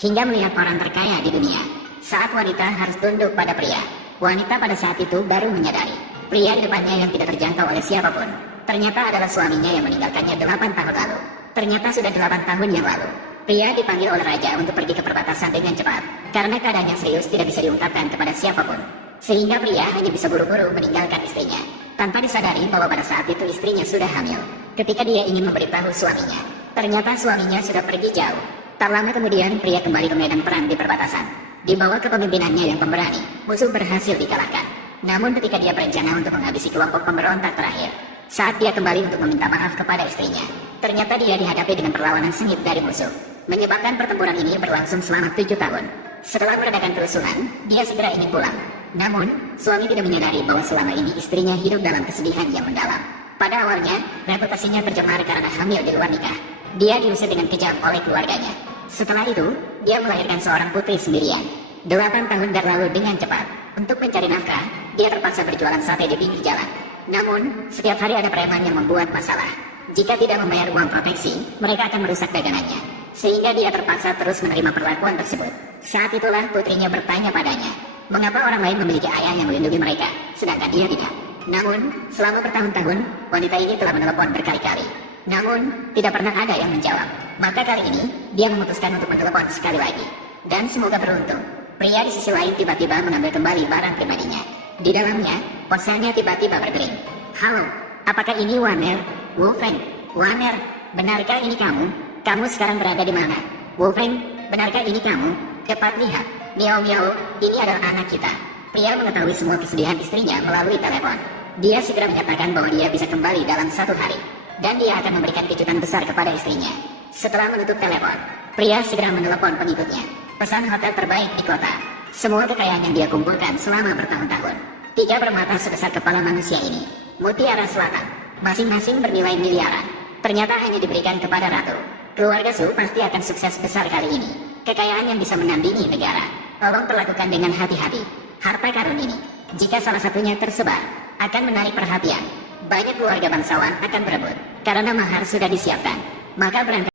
hingga melihat orang terkaya di dunia. Saat wanita harus tunduk pada pria, wanita pada saat itu baru menyadari, pria di depannya yang tidak terjangkau oleh siapapun, ternyata adalah suaminya yang meninggalkannya 8 tahun lalu. Ternyata sudah 8 tahun yang lalu. Pria dipanggil oleh raja untuk pergi ke perbatasan dengan cepat, karena keadaan yang serius tidak bisa diungkapkan kepada siapapun. Sehingga pria hanya bisa buru-buru meninggalkan istrinya, tanpa disadari bahwa pada saat itu istrinya sudah hamil. Ketika dia ingin memberitahu suaminya, ternyata suaminya sudah pergi jauh. Tak lama kemudian pria kembali ke medan perang di perbatasan. Di bawah kepemimpinannya yang pemberani, musuh berhasil dikalahkan. Namun ketika dia berencana untuk menghabisi kelompok pemberontak terakhir, saat dia kembali untuk meminta maaf kepada istrinya, ternyata dia dihadapi dengan perlawanan sengit dari musuh, menyebabkan pertempuran ini berlangsung selama 7 tahun. Setelah meredakan kerusuhan, dia segera ingin pulang. Namun, suami tidak menyadari bahwa selama ini istrinya hidup dalam kesedihan yang mendalam. Pada awalnya, reputasinya tercemar karena hamil di luar nikah. Dia diusir dengan kejam oleh keluarganya. Setelah itu, dia melahirkan seorang putri sendirian. 8 tahun berlalu dengan cepat. Untuk mencari nafkah, dia terpaksa berjualan sate di pinggir jalan. Namun, setiap hari ada preman yang membuat masalah. Jika tidak membayar uang proteksi, mereka akan merusak dagangannya. Sehingga dia terpaksa terus menerima perlakuan tersebut. Saat itulah putrinya bertanya padanya, mengapa orang lain memiliki ayah yang melindungi mereka, sedangkan dia tidak. Namun, selama bertahun-tahun, wanita ini telah menelepon berkali-kali. Namun, tidak pernah ada yang menjawab. Maka kali ini, dia memutuskan untuk menelepon sekali lagi. Dan semoga beruntung, pria di sisi lain tiba-tiba mengambil kembali barang pribadinya. Di dalamnya, ponselnya tiba-tiba berdering. Halo, apakah ini Warner? Wolfgang, Warner, benarkah ini kamu? Kamu sekarang berada di mana? Wolfgang, benarkah ini kamu? Cepat lihat, miau miau, ini adalah anak kita. Pria mengetahui semua kesedihan istrinya melalui telepon. Dia segera menyatakan bahwa dia bisa kembali dalam 1 hari. Dan dia akan memberikan kejutan besar kepada istrinya. Setelah menutup telepon, pria segera menelepon pengikutnya. Pesan hotel terbaik di kota. Semua kekayaan yang dia kumpulkan selama bertahun-tahun. 3 permata sebesar kepala manusia ini, Mutiara Selatan, masing-masing bernilai miliaran. Ternyata hanya diberikan kepada ratu. Keluarga Su pasti akan sukses besar kali ini. Kekayaan yang bisa menandingi negara. Tolong perlakukan dengan hati-hati harta karun ini. Jika salah satunya tersebar, akan menarik perhatian. Banyak keluarga bangsawan akan berebut, karena mahar sudah disiapkan. Maka berangkat